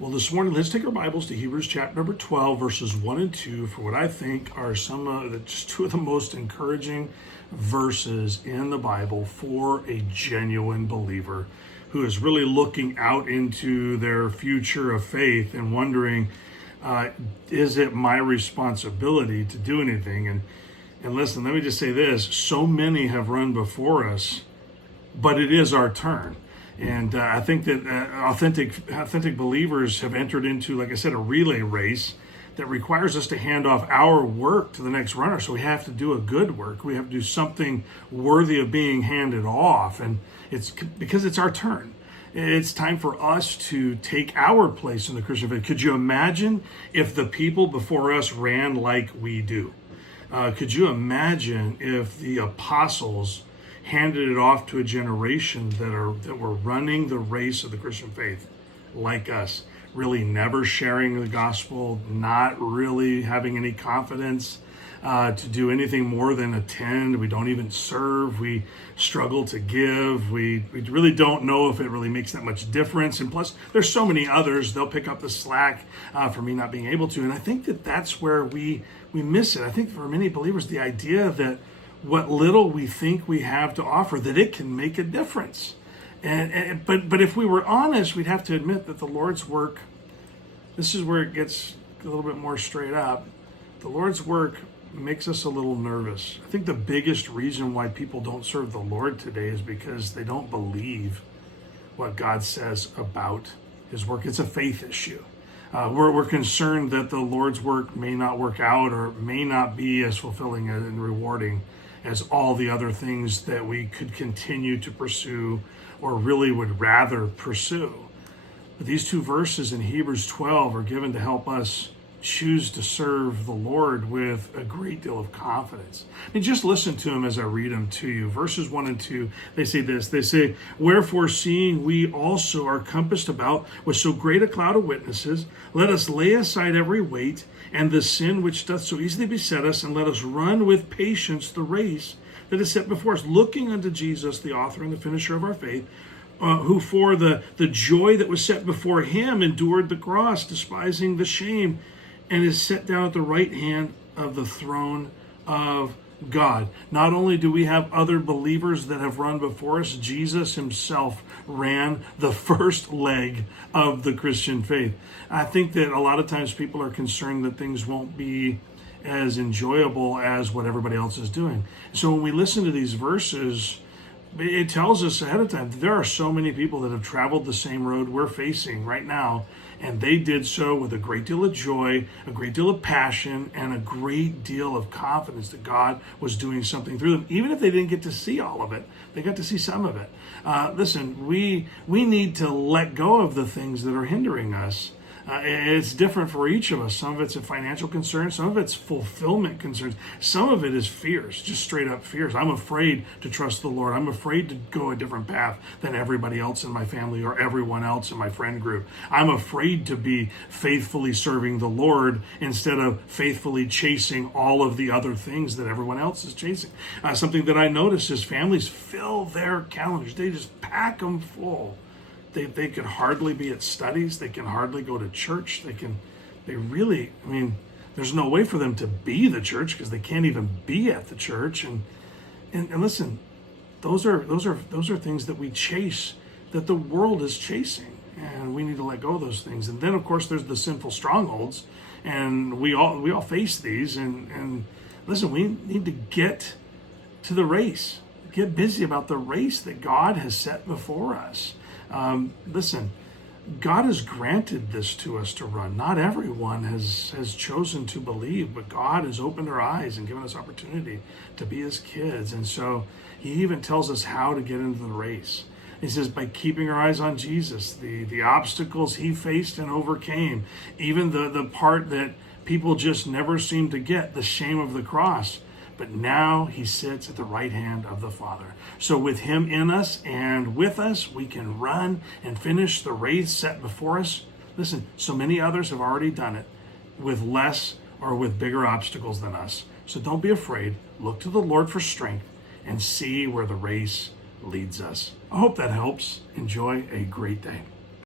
Well, this morning, let's take our Bibles to Hebrews chapter number 12, verses 1 and 2, for what I think are just two of the most encouraging verses in the Bible for a genuine believer who is really looking out into their future of faith and wondering, is it my responsibility to do anything? And listen, let me just say this. So many have run before us, but it is our turn. And I think that authentic believers have entered into, like I said, a relay race that requires us to hand off our work to the next runner. So we have to do a good work. We have to do something worthy of being handed off. And it's because it's our turn. It's time for us to take our place in the Christian faith. Could you imagine if the people before us ran like we do? Could you imagine if the apostles handed it off to a generation that were running the race of the Christian faith like us, really never sharing the gospel, not really having any confidence to do anything more than attend. We don't even serve. We struggle to give. We really don't know if it really makes that much difference. And plus, there's so many others. They'll pick up the slack for me not being able to. And I think that that's where we miss it. I think for many believers, the idea that what little we think we have to offer, that it can make a difference. But if we were honest, we'd have to admit that the Lord's work, this is where it gets a little bit more straight up. The Lord's work makes us a little nervous. I think the biggest reason why people don't serve the Lord today is because they don't believe what God says about his work. It's a faith issue. We're concerned that the Lord's work may not work out or may not be as fulfilling and rewarding as all the other things that we could continue to pursue or really would rather pursue. But these two verses in Hebrews 12 are given to help us choose to serve the Lord with a great deal of confidence. And just listen to them as I read them to you. Verses 1 and 2, they say this. They say, "Wherefore, seeing we also are compassed about with so great a cloud of witnesses, let us lay aside every weight and the sin which doth so easily beset us, and let us run with patience the race that is set before us, looking unto Jesus, the author and the finisher of our faith, who for the joy that was set before him endured the cross, despising the shame, and is set down at the right hand of the throne of God." Not only do we have other believers that have run before us, Jesus himself ran the first leg of the Christian faith. I think that a lot of times people are concerned that things won't be as enjoyable as what everybody else is doing. So when we listen to these verses, it tells us ahead of time that there are so many people that have traveled the same road we're facing right now, and they did so with a great deal of joy, a great deal of passion, and a great deal of confidence that God was doing something through them. Even if they didn't get to see all of it, they got to see some of it. Listen, we need to let go of the things that are hindering us. It's different for each of us. Some of it's a financial concern. Some of it's fulfillment concerns. Some of it is fears, just straight up fears. I'm afraid to trust the Lord. I'm afraid to go a different path than everybody else in my family or everyone else in my friend group. I'm afraid to be faithfully serving the Lord instead of faithfully chasing all of the other things that everyone else is chasing. Something that I notice is families fill their calendars. They just pack them full. They can hardly be at studies. They can hardly go to church. There's no way for them to be the church because they can't even be at the church. And listen, those are things that we chase, that the world is chasing, and we need to let go of those things. And then of course there's the sinful strongholds, and we all face these. And listen, we need to get to the race. Get busy about the race that God has set before us. Listen, God has granted this to us to run. Not everyone has chosen to believe, but God has opened our eyes and given us opportunity to be his kids. And so he even tells us how to get into the race. He says, by keeping our eyes on Jesus, the obstacles he faced and overcame, even the part that people just never seem to get, the shame of the cross. But now he sits at the right hand of the Father. So with him in us and with us, we can run and finish the race set before us. Listen, so many others have already done it with less or with bigger obstacles than us. So don't be afraid. Look to the Lord for strength and see where the race leads us. I hope that helps. Enjoy a great day.